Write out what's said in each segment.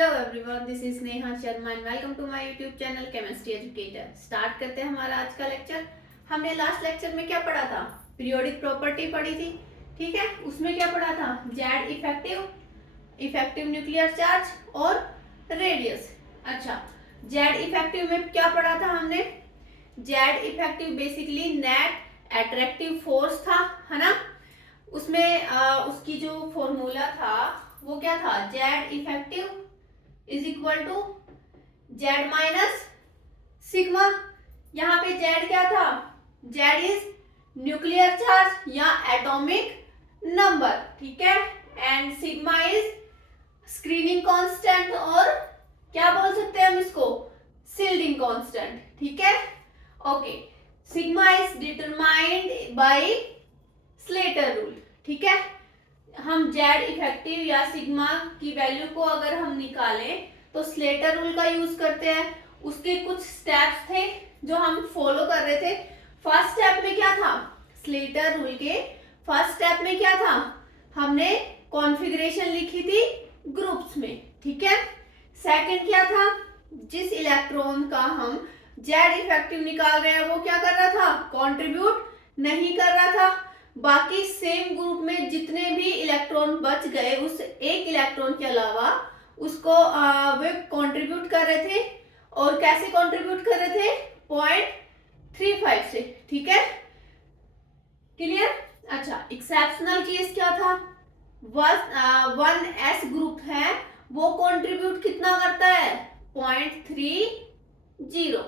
Hello everyone, this is Neha Sharma and welcome to my YouTube channel chemistry educator. Start करते हैं हमारा आज का लेक्चर। हमने लास्ट लेक्चर में क्या पढ़ा था? पीरियोडिक प्रॉपर्टी पढ़ी थी, ठीक है। उसमें क्या पढ़ा था? Z effective, effective nuclear charge और रेडियस। अच्छा, जेड इफेक्टिव में क्या पढ़ा था हमने? Z effective basically net attractive force था, है ना। उसमें उसकी जो फॉर्मूला था वो क्या था? Z effective is equal to Z minus sigma. यहाँ पे जेड क्या था? जेड इज न्यूक्लियर चार्ज या एटॉमिक नंबर, ठीक है। And sigma is screening constant, और क्या बोल सकते हैं हम इसको? शिल्डिंग कांस्टेंट, ठीक है। Okay, sigma is determined by Slater rule, ठीक है। हम जेड इफेक्टिव या सिग्मा की वैल्यू को अगर हम निकालें तो स्लेटर रूल का यूज करते हैं। उसके कुछ स्टेप्स थे जो हम फॉलो कर रहे थे। फर्स्ट स्टेप में क्या था? स्लेटर रूल के फर्स्ट स्टेप में क्या था? हमने कॉन्फ़िगरेशन लिखी थी ग्रुप्स में, ठीक है। सेकंड क्या था? जिस इलेक्ट्रॉन का हम जेड इफेक्टिव निकाल रहे हैं वो क्या कर रहा था? कंट्रीब्यूट नहीं कर रहा था। बाकी सेम ग्रुप में जितने भी इलेक्ट्रॉन बच गए उस एक इलेक्ट्रॉन के अलावा उसको वे कंट्रीब्यूट कर रहे थे। और कैसे कंट्रीब्यूट कर रहे थे? 0.35 से, ठीक है। क्लियर? अच्छा, एक्सेप्शनल केस क्या था? 1s ग्रुप है वो कंट्रीब्यूट कितना करता है? 0.30,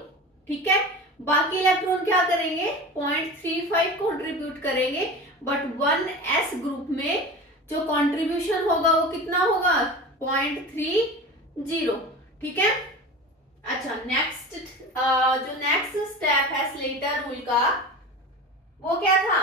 ठीक है। बाकी इलेक्ट्रॉन क्या करेंगे? 0.35 कंट्रीब्यूट करेंगे, बट 1s ग्रुप में जो कंट्रीब्यूशन होगा वो कितना होगा? 0.30, ठीक है। अच्छा, नेक्स्ट जो नेक्स्ट स्टेप है स्लेटर रूल का वो क्या था?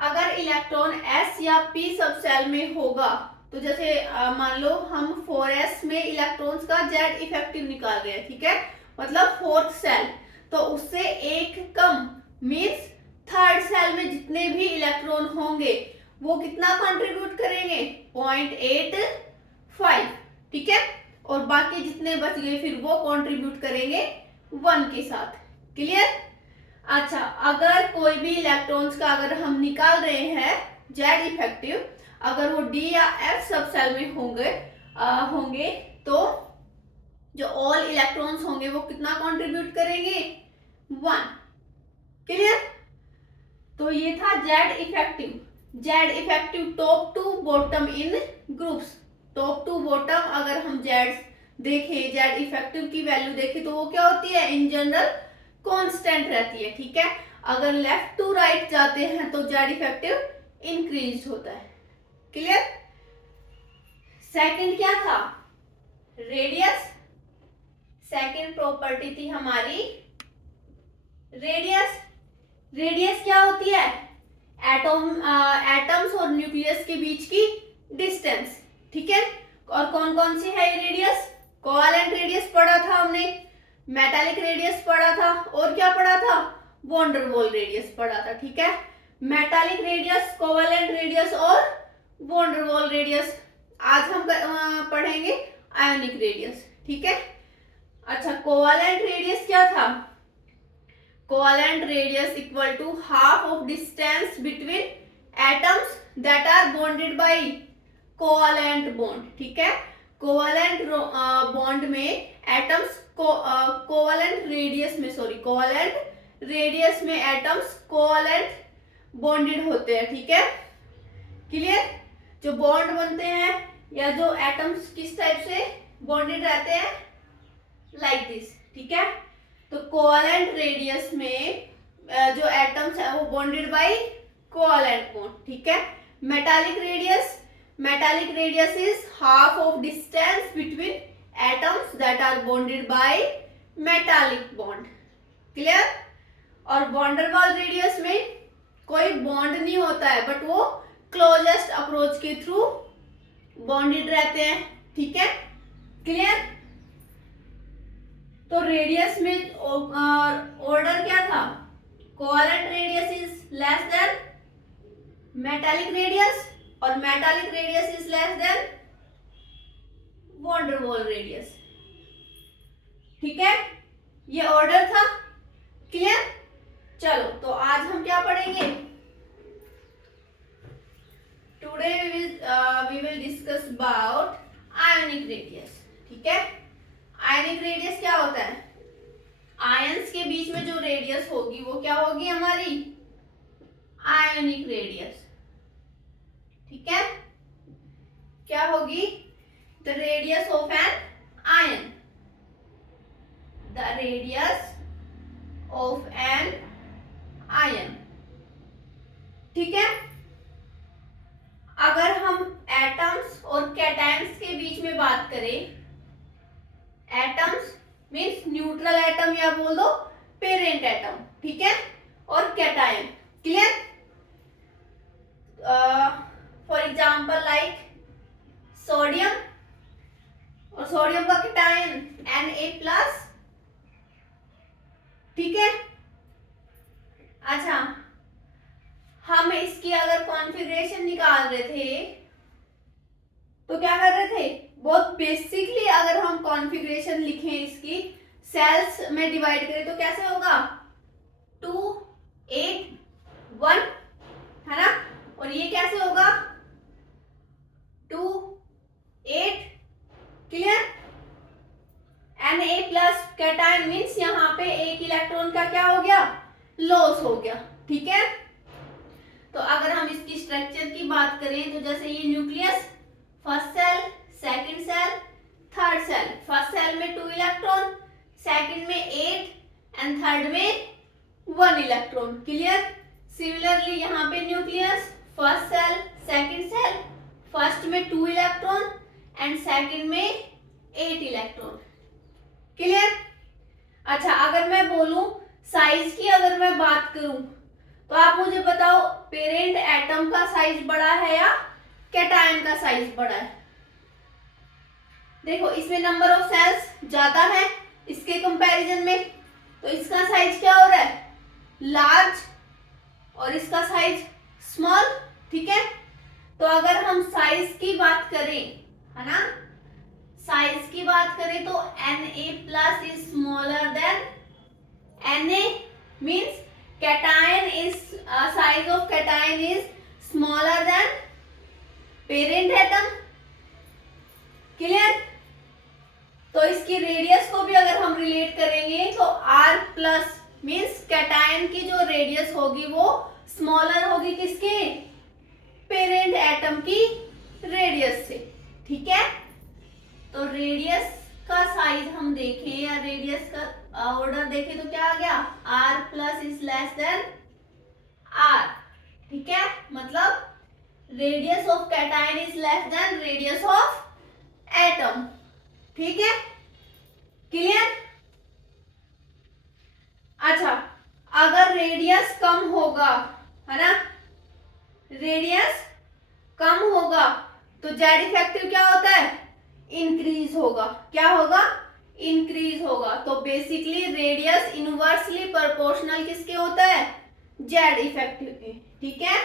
अगर इलेक्ट्रॉन s या p सब सेल में होगा तो जैसे मान लो हम 4s में इलेक्ट्रॉन्स का जेड इफेक्टिव निकाल रहे हैं, ठीक है, मतलब फोर्थ सेल, तो उससे एक कम मीन्स थर्ड सेल में जितने भी इलेक्ट्रॉन होंगे वो कितना कंट्रीब्यूट करेंगे? 0.85, ठीक है। और बाकी जितने बच गए फिर वो कंट्रीब्यूट करेंगे 1 के साथ। क्लियर? अच्छा, अगर कोई भी इलेक्ट्रॉन्स का अगर हम निकाल रहे हैं जेड इफेक्टिव, अगर वो डी या एफ सब सेल में होंगे तो जो ऑल इलेक्ट्रॉन्स होंगे वो कितना कंट्रीब्यूट करेंगे? 1। क्लियर? तो ये था Z effective. Z effective top to bottom in groups. Top to bottom अगर हम जेड देखें, जेड इफेक्टिव की वैल्यू देखें तो वो क्या होती है? इन जनरल कांस्टेंट रहती है, ठीक है। अगर लेफ्ट टू राइट जाते हैं तो जेड इफेक्टिव इंक्रीज होता है। क्लियर? सेकंड क्या था? रेडियस। सेकंड प्रॉपर्टी थी हमारी रेडियस। रेडियस क्या होती है? एटम्स और न्यूक्लियस के बीच की डिस्टेंस, ठीक है। और कौन कौन सी है ये रेडियस? कोवेलेंट रेडियस पढ़ा था हमने, मेटालिक रेडियस पढ़ा था, और क्या पढ़ा था? वॉन डेर वाल रेडियस पढ़ा था, ठीक है। मेटालिक रेडियस, कोवेलेंट रेडियस और वॉन डेर वाल रेडियस। आज हम पढ़ेंगे आयोनिक रेडियस, ठीक है। अच्छा, कोवेलेंट रेडियस क्या था? Covalent radius equal to half of distance between atoms that are bonded by covalent bond, ठीक है। कोवेलेंट बॉन्ड में एटम्स कोवेलेंट रेडियस में एटम्स कोवेलेंट बॉन्डेड होते हैं, ठीक है। क्लियर? जो बॉन्ड बनते हैं या जो एटम्स किस टाइप से बॉन्डेड रहते हैं? लाइक दिस, ठीक है। तो कोवेलेंट रेडियस में जो एटम्स है वो बॉन्डेड बाय कोवेलेंट बॉन्ड, ठीक है। Metallic radius is half of distance between atoms that are bonded by metallic bond. Clear? और वॉन डेर वाल रेडियस में कोई बॉन्ड नहीं होता है, बट वो क्लोजेस्ट अप्रोच के थ्रू बॉन्डेड रहते हैं, ठीक है। क्लियर? तो रेडियस में ऑर्डर क्या था? Covalent radius is less than metallic radius और metallic radius is less than van der Waals radius. ठीक है, ये ऑर्डर था, क्लियर। चलो तो आज हम क्या पढ़ेंगे, today we will discuss about ionic radius. ठीक है, आयोनिक रेडियस क्या होता है, आयंस के बीच में जो रेडियस होगी वो क्या होगी हमारी, आयोनिक रेडियस। ठीक है, क्या होगी, the radius of an ion, the radius of an ion. ठीक है, अगर हम एटम्स और कैटायंस के बीच में बात करें, एटम्स मीन्स न्यूट्रल एटम या बोल दो पेरेंट एटम, ठीक है, और cation, clear. For example like sodium, और सोडियम का कैटायन Na+, ठीक है। अच्छा, हम इसकी अगर कॉन्फ़िगरेशन निकाल रहे थे तो क्या कर रहे थे, बहुत बेसिकली अगर हम कॉन्फ़िगरेशन लिखें इसकी, सेल्स में डिवाइड करें तो कैसे होगा, 2 8 1, है ना, और ये कैसे होगा 2 8, क्लियर। Na+ कैटायन मीन्स यहाँ पे एक इलेक्ट्रॉन का क्या हो गया, लॉस हो गया। ठीक है, तो अगर हम इसकी स्ट्रक्चर की बात करें तो जैसे ये nucleus, first shell, second shell, third shell. First shell में 2 इलेक्ट्रॉन, सेकंड में 8 एंड थर्ड में 1 इलेक्ट्रॉन, क्लियर। सिमिलरली यहाँ पे nucleus, first shell, second shell, first में 2 इलेक्ट्रॉन एंड सेकंड में 8 इलेक्ट्रॉन, क्लियर। अच्छा, अगर मैं बोलूं साइज की, अगर मैं बात करूं तो आप मुझे बताओ पेरेंट एटम का साइज बड़ा है या कैटायन का साइज बड़ा है। देखो इसमें नंबर ऑफ सेल्स ज्यादा है इसके कंपैरिजन में, तो इसका साइज क्या हो रहा है, लार्ज, और इसका साइज स्मॉल। ठीक है, तो अगर हम साइज की बात करें, है ना, साइज की बात करें तो Na+ is smaller than Na, means cation is size of cation is smaller than parent atom, clear. तो इसकी रेडियस को भी अगर हम रिलेट करेंगे तो R+ मीन्स कैटायन की जो रेडियस होगी वो स्मॉलर होगी किसके, पेरेंट एटम की रेडियस से। ठीक है, तो रेडियस का साइज हम देखें या रेडियस का ऑर्डर देखें तो क्या आ गया, R+ is less then R। ठीक है, मतलब radius of cation is less then radius of atom. ठीक है, क्लियर। अच्छा, अगर रेडियस कम होगा, है ना, रेडियस कम होगा तो जेड इफेक्टिव क्या होता है, इंक्रीज होगा। क्या होगा, इंक्रीज होगा। तो बेसिकली रेडियस इनवर्सली प्रोपोर्शनल किसके होता है, जेड इफेक्टिव के। ठीक है,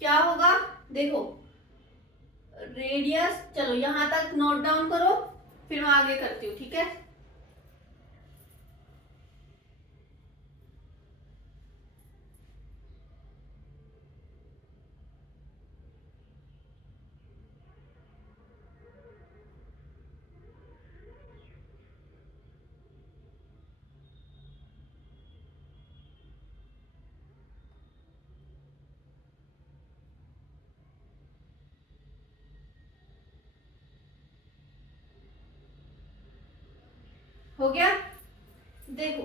क्या होगा, देखो रेडियस, चलो यहां तक नोट डाउन करो, फिर मैं आगे करती हूँ। ठीक है, हो गया। देखो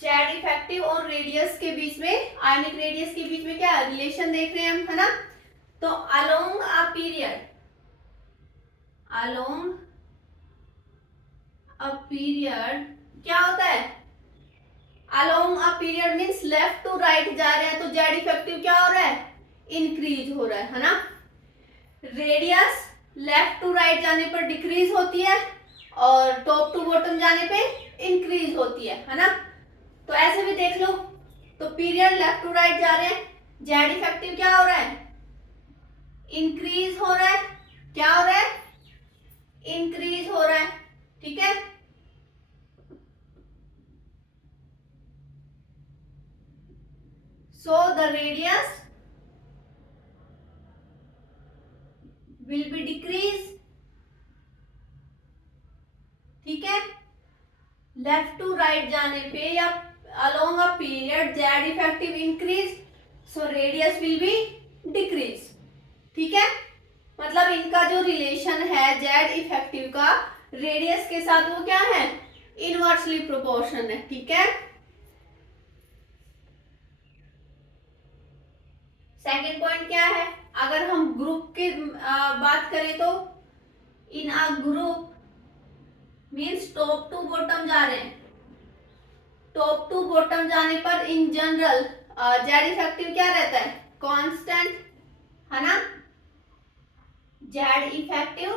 जेड इफेक्टिव और रेडियस के बीच में, आयनिक रेडियस के बीच में क्या रिलेशन देख रहे हैं हम, है ना। तो along a period, along a period क्या होता है, along a period means left to right जा रहे हैं तो जेड इफेक्टिव क्या हो रहा है, इंक्रीज हो रहा है ना। रेडियस लेफ्ट टू राइट जाने पर डिक्रीज होती है और टॉप टू बॉटम जाने पे इंक्रीज होती है ना। तो ऐसे भी देख लो, तो पीरियड लेफ्ट टू राइट जा रहे हैं, जेड इफेक्टिव क्या हो रहा है, इंक्रीज हो रहा है, क्या हो रहा है, इंक्रीज हो रहा है, ठीक है। So the radius will be decrease, ठीक है। लेफ्ट टू राइट जाने पे या along a period Z effective increase, so radius will be decrease, ठीक है। मतलब इनका जो रिलेशन है जेड इफेक्टिव का रेडियस के साथ वो क्या है, इनवर्सली प्रोपोर्शन है, ठीक है। सेकेंड पॉइंट क्या है, अगर हम ग्रुप की बात करें तो in a group means top to bottom जा रहे हैं, टॉप टू बॉटम जाने पर इन जनरल जेड इफेक्टिव क्या रहता है, कांस्टेंट, है ना। जेड इफेक्टिव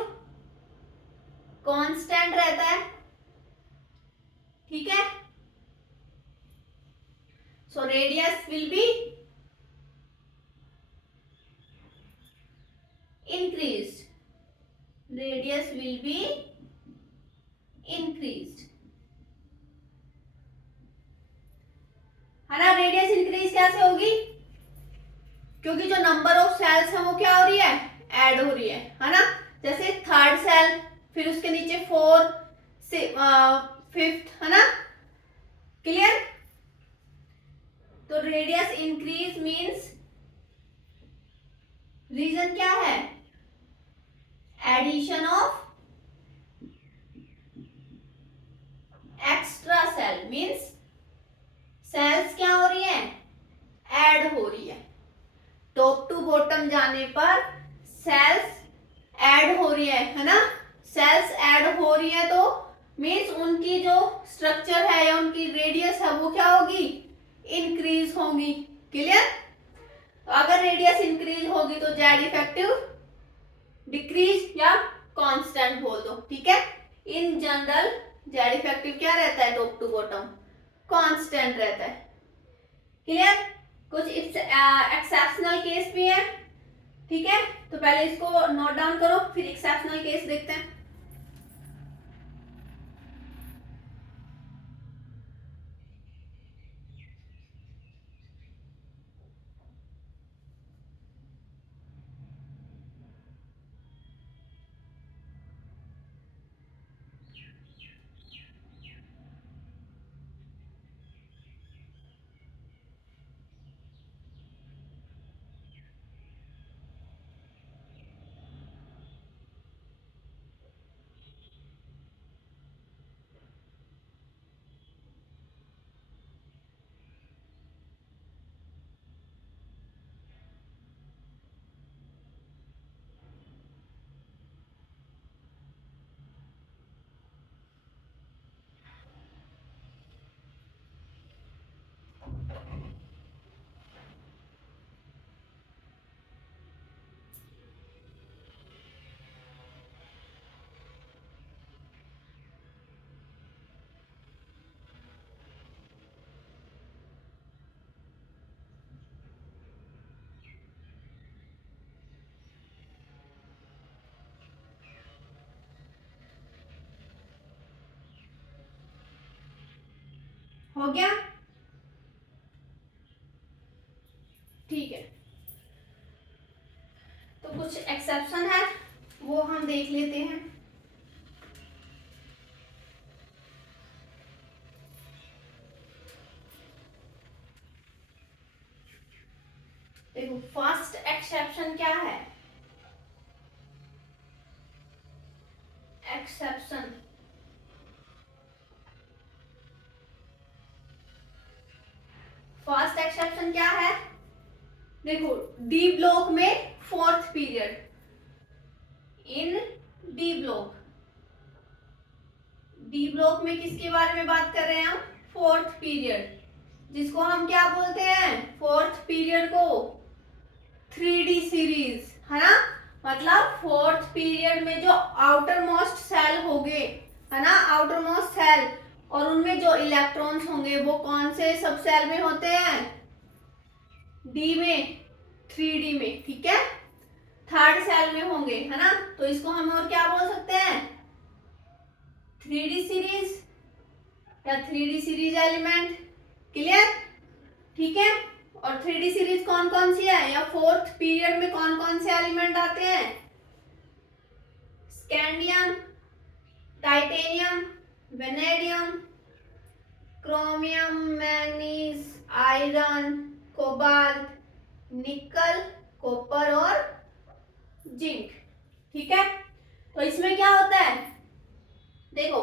कांस्टेंट रहता है, ठीक है। So radius will be increased, radius will be increased, है ना। रेडियस इंक्रीज कैसे होगी, क्योंकि जो नंबर ऑफ सेल्स है वो क्या हो रही है, ऐड हो रही है ना। जैसे थर्ड सेल, फिर उसके नीचे फोर्थ, फिफ्थ, है ना, क्लियर। तो रेडियस इंक्रीज मींस रीजन क्या है, addition of extra shell, means shells क्या हो रही है, ऐड हो रही है। टॉप टू बॉटम जाने पर सेल्स ऐड हो रही है ना। सेल्स ऐड हो रही है तो मींस उनकी जो स्ट्रक्चर है या उनकी रेडियस है वो क्या होगी, इंक्रीज होगी, क्लियर। तो अगर रेडियस इंक्रीज होगी तो जेड इफेक्टिव डिक्रीज या कांस्टेंट बोल दो, ठीक है। इन जनरल जेड इफेक्टिव क्या रहता है, टॉप टू बॉटम कांस्टेंट रहता है, क्लियर। कुछ एक्सेप्शनल केस भी है, ठीक है। तो पहले इसको नोट डाउन करो, फिर एक्सेप्शनल केस देखते हैं। हो गया, ठीक है। तो कुछ एक्सेप्शन है वो हम देख लेते हैं। देखो फर्स्ट एक्सेप्शन क्या है, एक्सेप्शन फर्स्ट एक्सेप्शन क्या है, देखो डी ब्लॉक में फोर्थ पीरियड, इन डी ब्लॉक, डी ब्लॉक में किसके बारे में बात कर रहे हैं हम, फोर्थ पीरियड, जिसको हम क्या बोलते हैं, फोर्थ पीरियड को 3D सीरीज, है ना। मतलब फोर्थ पीरियड में जो आउटर मोस्ट सेल हो गए, आउटर मोस्ट सेल, और उनमें जो इलेक्ट्रॉन्स होंगे वो कौन से सब सेल में होते हैं? डी में, 3D में, ठीक है, थर्ड सेल में होंगे, है ना। तो इसको हम और क्या बोल सकते हैं? 3D सीरीज या 3D सीरीज एलिमेंट। क्लियर, ठीक है। और 3D सीरीज कौन कौन सी है, या फोर्थ पीरियड में कौन कौन से एलिमेंट आते हैं? Scandium, titanium, vanadium, chromium, manganese, iron, cobalt, निकल, कॉपर और जिंक, ठीक है। तो इसमें क्या होता है, देखो,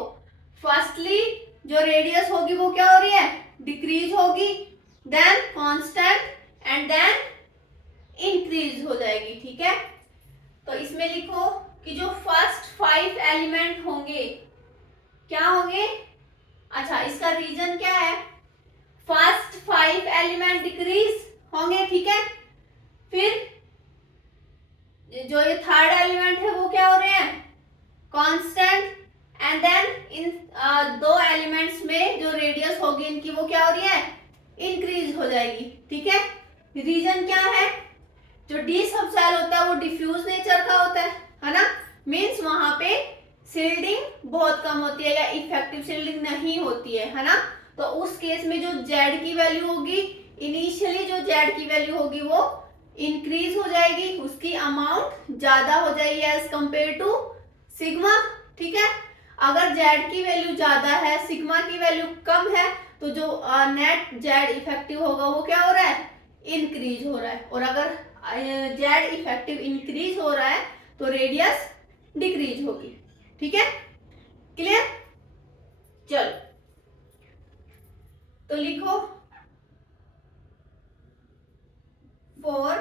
फर्स्टली जो रेडियस होगी वो क्या हो रही है? डिक्रीज होगी, then constant and then increase हो जाएगी, ठीक है। तो इसमें लिखो कि जो फर्स्ट 5 एलिमेंट होंगे क्या होंगे? अच्छा, इसका रीजन क्या है? फर्स्ट 5 एलिमेंट डिक्रीज होंगे, ठीक है। फिर जो ये थर्ड एलिमेंट है वो क्या हो रहे हैं? कांस्टेंट, एंड देन इन दो एलिमेंट्स में जो रेडियस होगी इनकी वो क्या हो रही है? इंक्रीज हो जाएगी, ठीक है। रीजन क्या है? जो डी सब सेल होता है वो डिफ्यूज नेचर का होता है ना। मीन्स वहां पे शिल्डिंग बहुत कम होती है या इफेक्टिव शिल्डिंग नहीं होती है ना। तो उस केस में जो जेड की वैल्यू होगी, इनिशियली जो जेड की वैल्यू होगी वो इंक्रीज हो जाएगी, उसकी अमाउंट ज्यादा हो जाएगी एज कंपेयर टू सिग्मा, ठीक है। अगर जेड की वैल्यू ज्यादा है, सिग्मा की वैल्यू कम है, तो जो नेट जेड इफेक्टिव होगा वो क्या हो रहा है? इंक्रीज हो रहा है। और अगर जेड इफेक्टिव इंक्रीज हो रहा है तो रेडियस डिक्रीज होगी, ठीक है। क्लियर, चलो तो लिखो for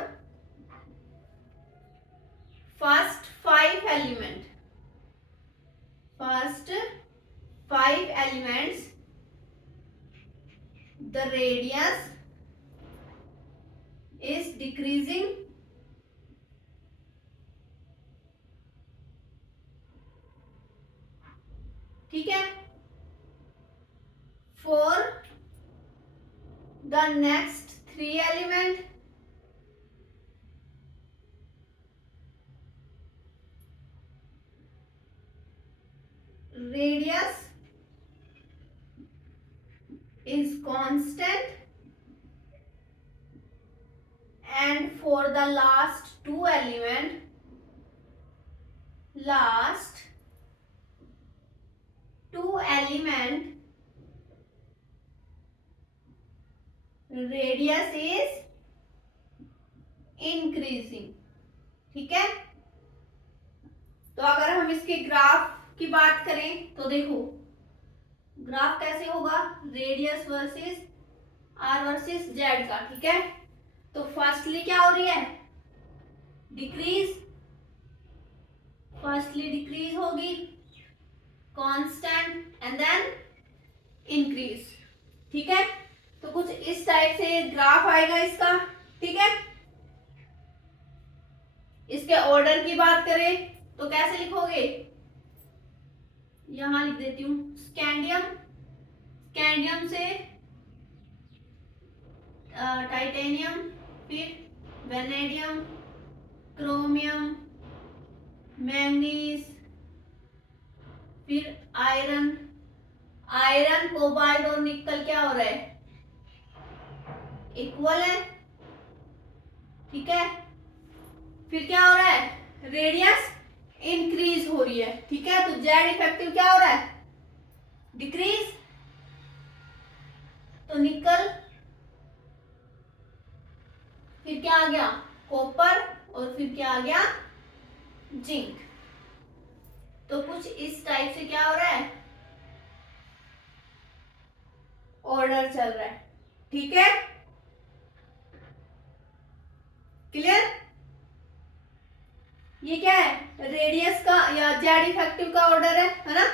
first 5 element, first 5 elements the radius is decreasing ठीक है। for the next 3 element radius is constant, and for the last 2 element, last 2 element radius is increasing, ठीक है। तो अगर हम इसके ग्राफ की बात करें तो देखो ग्राफ कैसे होगा, radius versus R versus Z का, ठीक है। तो फर्स्टली क्या हो रही है? डिक्रीज, फर्स्टली डिक्रीज होगी, कांस्टेंट एंड देन इंक्रीज, ठीक है। तो कुछ इस टाइप से ग्राफ आएगा इसका, ठीक है। इसके ऑर्डर की बात करें तो कैसे लिखोगे, यहां लिख देती हूं, स्कैंडियम, स्कैंडियम से टाइटेनियम, फिर वेनेडियम, क्रोमियम, मैंगनीज, फिर आयरन, आयरन, कोबाल्ट और निकल क्या हो रहा है? इक्वल है, ठीक है। फिर क्या हो रहा है? रेडियस इंक्रीज हो रही है, ठीक है। तो जेड इफेक्टिव क्या हो रहा है? डिक्रीज। तो निकल, फिर क्या आ गया? कॉपर, और फिर क्या आ गया? जिंक। तो कुछ इस टाइप से क्या हो रहा है? ऑर्डर चल रहा है, ठीक है। क्लियर, ये क्या है? रेडियस का या जेड इफेक्टिव का ऑर्डर है ना।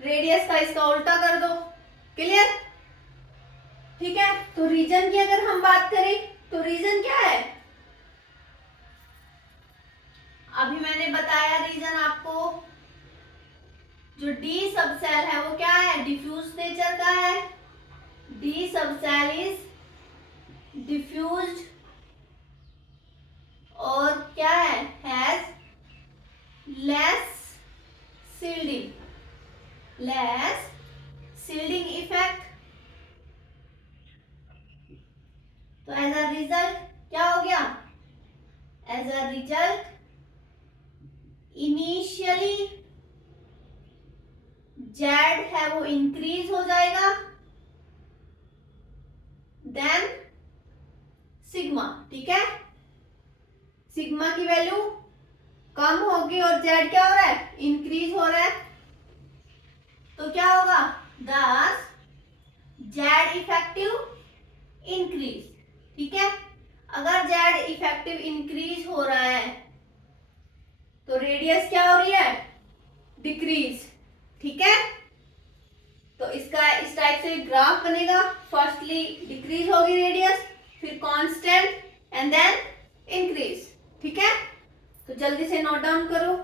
रेडियस का इसका उल्टा कर दो, क्लियर, ठीक है। तो रीजन की अगर हम बात करें तो रीजन क्या है? अभी मैंने बताया रीजन आपको, जो डी सब सेल है वो क्या है, डिफ्यूज नेचर का है। डी सब सेल इज डिफ्यूज्ड और क्या है, हैज लेस सील्डिंग इफेक्ट। तो एज अ रिजल्ट क्या हो गया, as a result initially Z है वो इंक्रीज हो जाएगा, देन सिग्मा। ठीक है, सिग्मा की वैल्यू कम होगी और जेड क्या हो रहा है, इंक्रीज हो रहा है। तो क्या होगा, दस जेड इफेक्टिव इंक्रीज। ठीक है, अगर जेड इफेक्टिव इंक्रीज हो रहा है तो रेडियस क्या हो रही है, डिक्रीज। ठीक है, तो इसका इस टाइप से ग्राफ बनेगा। फर्स्टली डिक्रीज होगी रेडियस, फिर कांस्टेंट एंड देन इंक्रीज। ठीक है, तो जल्दी से नोट डाउन करो।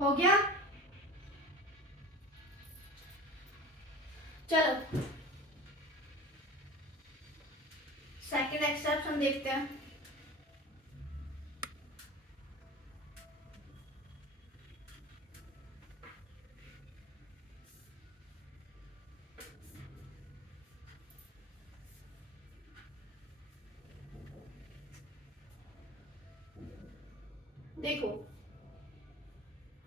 हो गया, चलो सेकंड एक्सरसाइज हम देखते हैं। देखो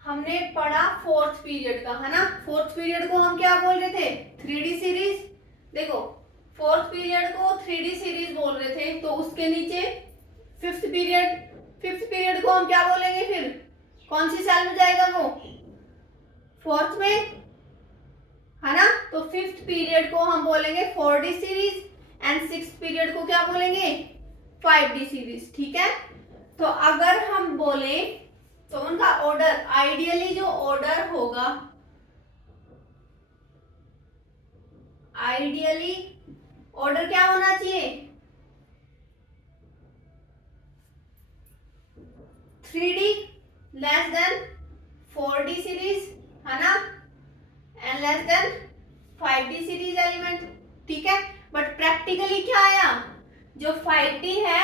हमने पढ़ा फोर्थ पीरियड का, है ना। फोर्थ पीरियड को हम क्या बोल रहे थे, 3D सीरीज। देखो फोर्थ पीरियड को 3D सीरीज बोल रहे थे, तो उसके नीचे फिफ्थ पीरियड को हम क्या बोलेंगे, फिर कौन सी सेल में जाएगा वो, फोर्थ में, है ना। तो फिफ्थ पीरियड को हम बोलेंगे 4D series and sixth period को क्या बोलेंगे, 5D सीरीज। ठीक है, तो अगर हम बोले तो उनका ऑर्डर, आइडियली जो ऑर्डर होगा, आइडियली ऑर्डर क्या होना चाहिए, 3D less than 4D series, है ना, and less than 5D series element. ठीक है, बट प्रैक्टिकली क्या आया, जो 5D है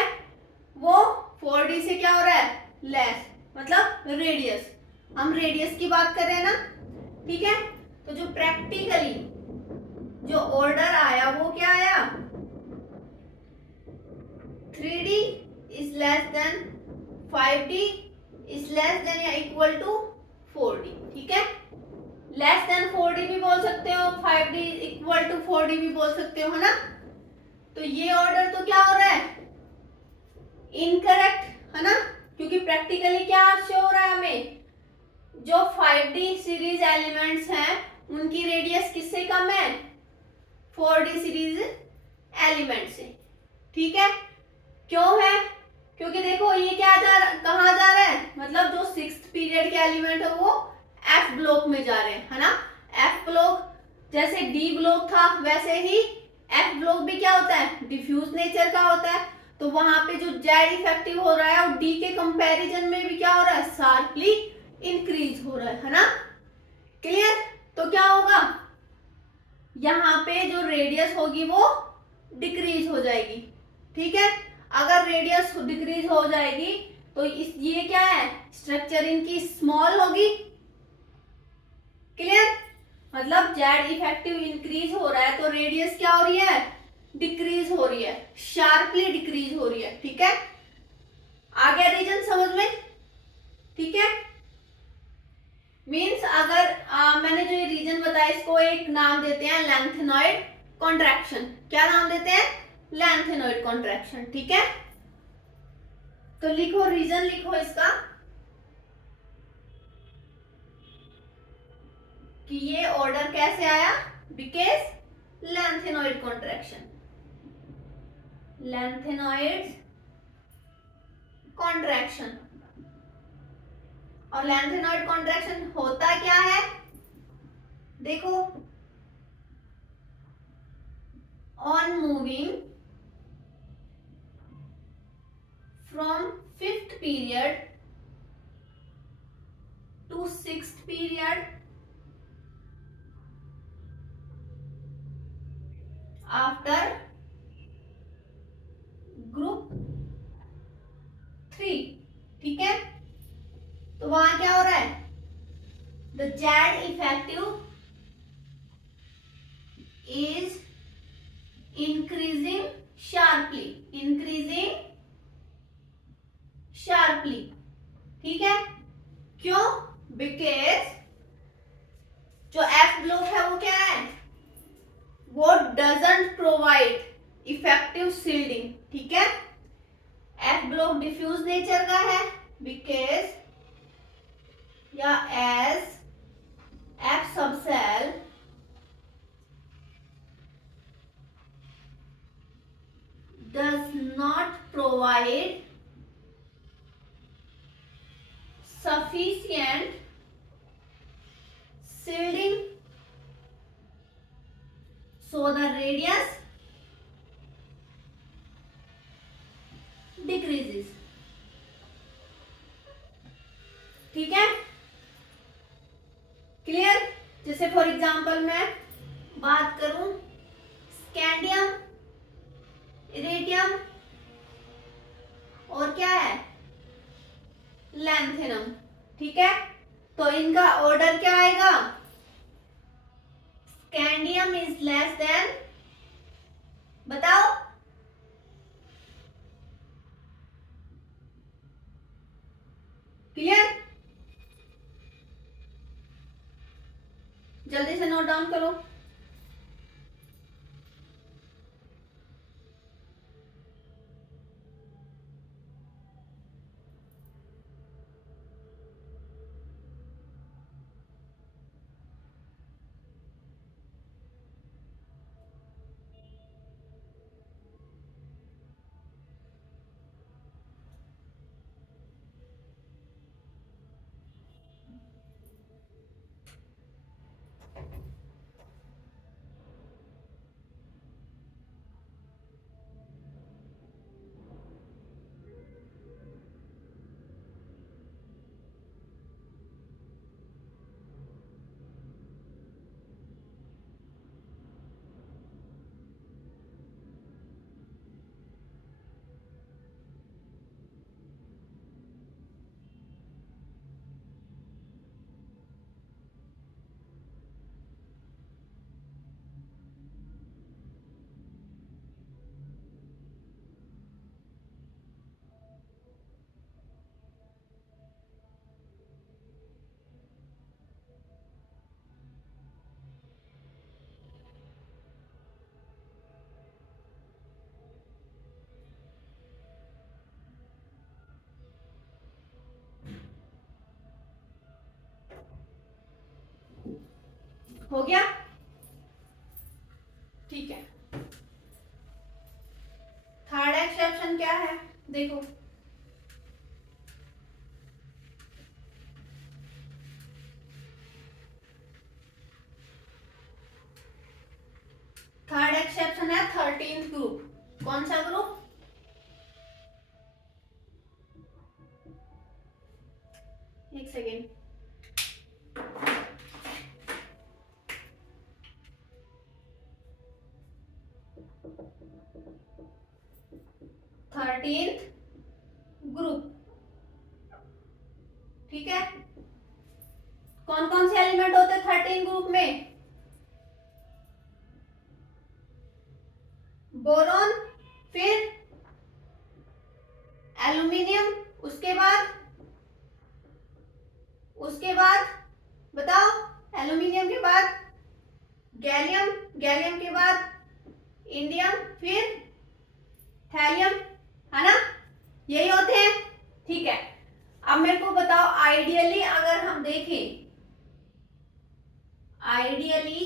वो 4D से क्या हो रहा है, लेस, मतलब रेडियस, हम रेडियस की बात कर रहे हैं ना, ठीक है। तो जो प्रैक्टिकली जो ऑर्डर आया वो क्या आया, 3D is less then 5D is less then या इक्वल टू 4D, ठीक है। लेस देन 4D भी बोल सकते हो, 5D इक्वल टू 4D भी बोल सकते हो, है ना। तो ये ऑर्डर तो क्या हो रहा है, इनकरेक्ट, है ना, क्योंकि प्रैक्टिकली क्या शो हो रहा है हमें, जो 5D सीरीज एलिमेंट्स हैं उनकी रेडियस किससे कम है, 4D सीरीज एलिमेंट से, ठीक है। क्यों है, क्योंकि देखो ये क्या कहाँ जा रहा है, मतलब जो 6th पीरियड के एलिमेंट है वो F ब्लॉक में जा रहे हैं, है ना। F ब्लॉक जैसे D ब्लॉक था वैसे ही F ब्लॉक भी क्या होता है, डिफ्यूज नेचर का होता है। तो वहां पे जो Z इफेक्टिव हो रहा है और D के कंपैरिजन में भी क्या हो रहा है, शार्पली इंक्रीज हो रहा है ना। क्लियर। तो क्या होगा, यहाँ पे जो रेडियस होगी वो डिक्रीज हो जाएगी, ठीक है। अगर रेडियस डिक्रीज हो जाएगी तो ये क्या है, स्ट्रक्चर इनकी स्मॉल होगी। क्लियर, मतलब जेड इफेक्टिव इंक्रीज हो रहा है तो रेडियस क्या हो रही है, डिक्रीज हो रही है, शार्पली डिक्रीज हो रही है, ठीक है। आ गया रीजन समझ में, ठीक है। मीन्स अगर मैंने जो ये रीजन बताया इसको एक नाम देते हैं लेंथेनॉइड कॉन्ट्रैक्शन। क्या नाम देते हैं, लेंथेनॉइड कॉन्ट्रैक्शन, ठीक है। तो लिखो, रीजन लिखो इसका कि ये ऑर्डर कैसे आया, because lanthanoid contraction, lanthanoid contraction. और लेंथेनॉइड कॉन्ट्रैक्शन होता क्या है, देखो, on moving from 5th period to 6th period after group 3, ठीक है। तो वहां क्या हो रहा है, the Z effective is increasing sharply, increasing sharply, ठीक है। क्यों, बिकॉज जो एफ ब्लॉक है वो क्या है, वो डजंट प्रोवाइड इफेक्टिव शील्डिंग, ठीक है। एफ ब्लॉक डिफ्यूज नेचर का है बिकॉज या as F subshell does not provide sufficient shielding, so the radius decreases, ठीक है। क्लियर। जैसे फॉर एग्जांपल मैं बात करूं स्कैंडियम, इरेडियम और क्या है, लैंथेनम, ठीक है। तो इनका ऑर्डर क्या आएगा, स्कैंडियम इज लेस देन, बताओ, क्लियर। जल्दी से नोट डाउन करो। हो गया, ठीक है। थर्ड एक्सेप्शन क्या है, देखो। थर्ड एक्सेप्शन है 13th ग्रुप। कौन सा ग्रुप? एक सेकेंड। थर्टींथ ग्रुप, ठीक है। कौन कौन से एलिमेंट होते हैं 13 ग्रुप में? बोरॉन, फिर एल्यूमिनियम, उसके बाद बताओ, एल्यूमिनियम के बाद गैलियम, गैलियम के बाद इंडियम, फिर थैलियम, है ना? यही होते हैं, ठीक है। अब मेरे को बताओ, आइडियली अगर हम देखें, आइडियली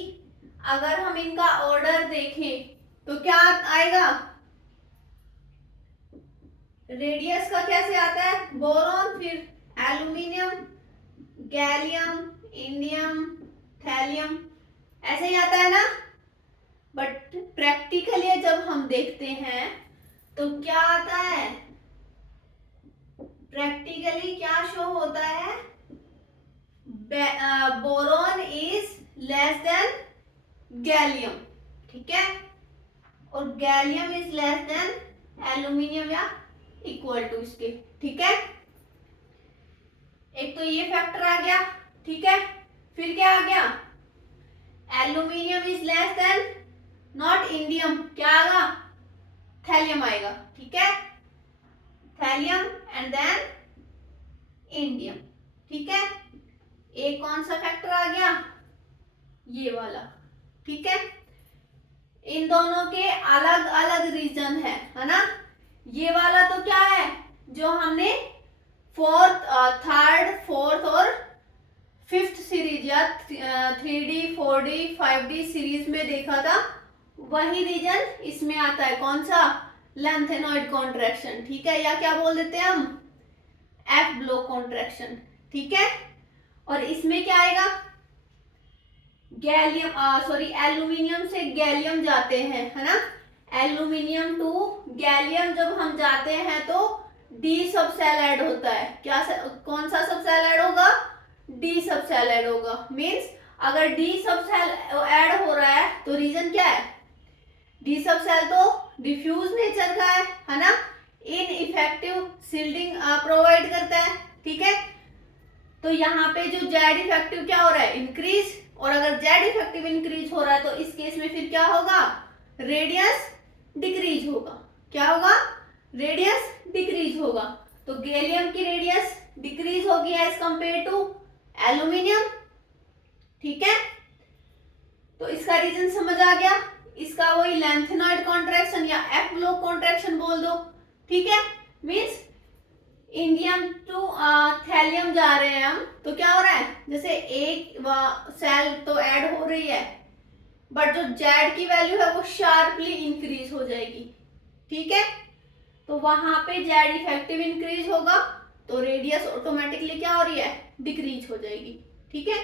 अगर हम इनका ऑर्डर देखें तो क्या आएगा? रेडियस का कैसे आता है? बोरॉन, फिर एल्यूमिनियम, गैलियम, इंडियम, थैलियम, ऐसे ही आता है ना। बट प्रैक्टिकली जब हम देखते हैं तो क्या आता है? प्रैक्टिकली क्या शो होता है? Boron is less then gallium, ठीक है, और gallium is less then aluminium या इक्वल टू इसके, ठीक है। एक तो ये फैक्टर आ गया, ठीक है। फिर क्या आ गया? Aluminium is less then not indium, क्या आएगा? थैलियम आएगा, ठीक है। थैलियम एंड देन इंडियम, ठीक है। एक कौन सा फैक्टर आ गया? ये वाला, ठीक है। इन दोनों के अलग अलग रीजन है ना। ये वाला तो क्या है, जो हमने फोर्थ, थर्ड, फोर्थ और फिफ्थ सीरीज या 3D 4D 5D सीरीज में देखा था, वही रीजन इसमें आता है। कौन सा? लेंथेनॉइड कॉन्ट्रैक्शन, ठीक है, या क्या बोल देते हैं हम? एफ ब्लॉक कॉन्ट्रैक्शन, ठीक है। और इसमें क्या आएगा? गैलियम, सॉरी, एल्यूमिनियम से गैलियम जाते हैं, है ना। एल्यूमिनियम टू गैलियम जब हम जाते हैं तो डी सब सेल ऐड होता है। क्या कौन सा सब सेल ऐड होगा? डी सब सेल ऐड होगा। मींस अगर डी सब सेल ऐड हो रहा है तो रीजन क्या है? डी सब सेल तो डिफ्यूज नेचर का है ना, इन इफेक्टिव सील्डिंग प्रोवाइड करता है, ठीक है। तो यहाँ पे जो जेड इफेक्टिव क्या हो रहा है? इंक्रीज। और अगर जेड इफेक्टिव इंक्रीज हो रहा है तो इस केस में फिर क्या होगा? रेडियस डिक्रीज होगा। क्या होगा? रेडियस डिक्रीज होगा। तो गैलियम की रेडियस डिक्रीज होगी एज कंपेयर टू एल्यूमिनियम, ठीक है। तो इसका रीजन समझ आ गया। इसका वही लेंथेनॉइड कॉन्ट्रैक्शन या एफ ब्लॉक कॉन्ट्रैक्शन बोल दो, ठीक है। मींस इंडियम टू थैलियम जा रहे हैं हम, तो क्या हो रहा है? जैसे एक सेल तो ऐड हो रही है, बट जो जेड की वैल्यू है वो शार्पली इंक्रीज हो जाएगी, ठीक है। तो वहां पे जेड इफेक्टिव इंक्रीज होगा तो रेडियस ऑटोमेटिकली क्या हो रही है? डिक्रीज हो जाएगी, ठीक है।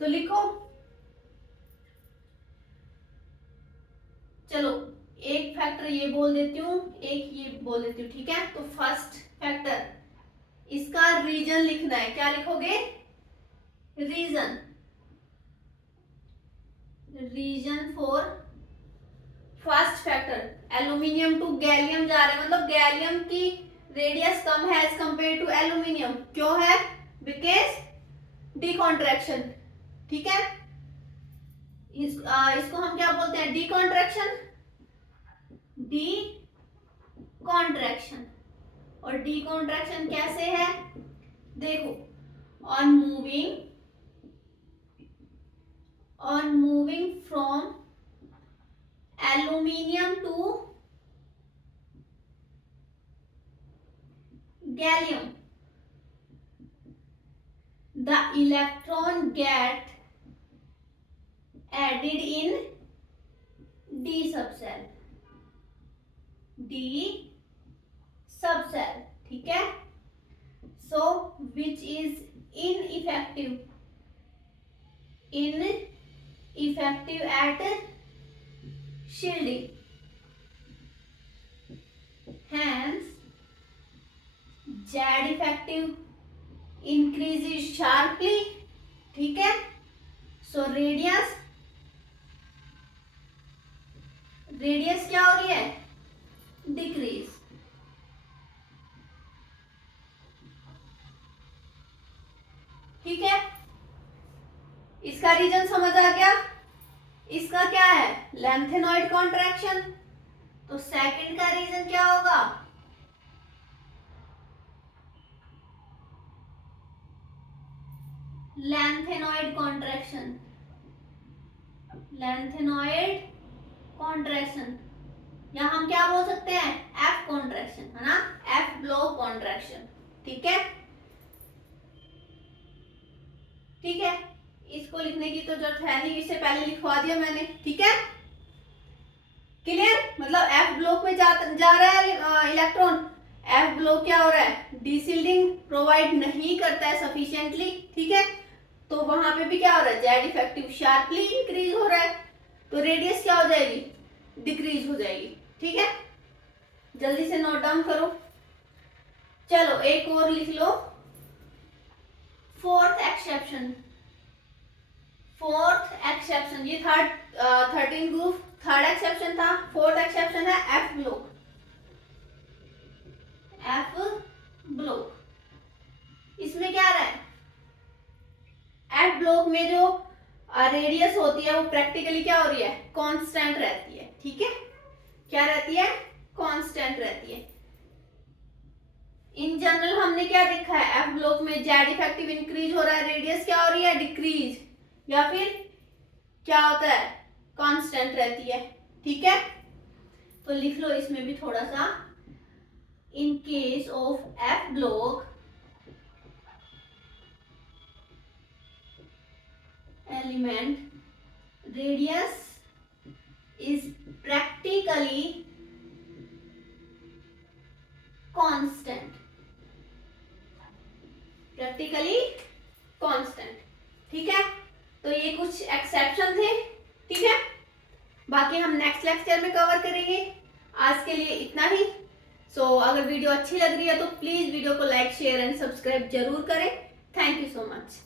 तो लिखो, चलो एक फैक्टर ये बोल देती हूँ, एक ये बोल देती हूँ, ठीक है। तो फर्स्ट फैक्टर, इसका रीजन लिखना है। क्या लिखोगे? Reason, reason for first factor. Aluminium to gallium जा रहे हैं, मतलब गैलियम की रेडियस कम है एज कंपेयर टू एल्यूमिनियम। क्यों है? बिकॉज डी कॉन्ट्रैक्शन, ठीक है। इसको हम क्या बोलते हैं? D contraction, d contraction. और डी कॉन्ट्रैक्शन कैसे है? देखो, on moving from aluminium to gallium, the electron get added in D subcell, D subcell, ठीक है। So which is ineffective at shielding, hence Z effective increases sharply, ठीक है। So radius क्या हो रही है, डिक्रीज, ठीक है। इसका रीजन समझ आ गया। इसका क्या है, लेंथेनॉइड कॉन्ट्रैक्शन, तो सेकंड का रीजन क्या होगा, लेंथेनॉइड कॉन्ट्रैक्शन, या हम क्या बोल सकते हैं, एफ कॉन्ट्रैक्शन, है ना, एफ ब्लॉक कॉन्ट्रैक्शन, ठीक है। ठीक है, इसको लिखने की तो जरूरत है नहीं, इससे पहले लिखवा दिया मैंने, ठीक है। क्लियर, मतलब एफ ब्लॉक में जा रहा है इलेक्ट्रॉन, एफ ब्लॉक क्या हो रहा है, डीशिल्डिंग प्रोवाइड नहीं करता है सफिशिएंटली, ठीक है। तो वहां पे भी क्या हो रहा है, जेड इफेक्टिव शार्पली इंक्रीज हो रहा है, तो रेडियस क्या हो जाएगी, डिक्रीज हो जाएगी, ठीक है। जल्दी से नोट डाउन करो। चलो एक और लिख लो, फोर्थ एक्सेप्शन, ये 13 ग्रुप थर्ड एक्सेप्शन था, फोर्थ एक्सेप्शन है एफ ब्लॉक। इसमें क्या रहा है, एफ ब्लॉक में जो रेडियस होती है वो प्रैक्टिकली क्या हो रही है, कांस्टेंट रहती है, ठीक है। क्या रहती है, कांस्टेंट रहती है। इन जनरल हमने क्या देखा है, एफ ब्लॉक में जेड इफेक्टिव इंक्रीज हो रहा है, रेडियस क्या हो रही है, डिक्रीज, या फिर क्या होता है, कांस्टेंट रहती है, ठीक है। तो लिख लो इसमें भी थोड़ा सा, in case of F block element radius is practically constant, ठीक है। तो ये कुछ एक्सेप्शन थे, ठीक है। बाकी हम नेक्स्ट लेक्चर में कवर करेंगे। आज के लिए इतना ही। अगर वीडियो अच्छी लग रही है तो प्लीज वीडियो को लाइक, शेयर एंड सब्सक्राइब जरूर करें। Thank you so much.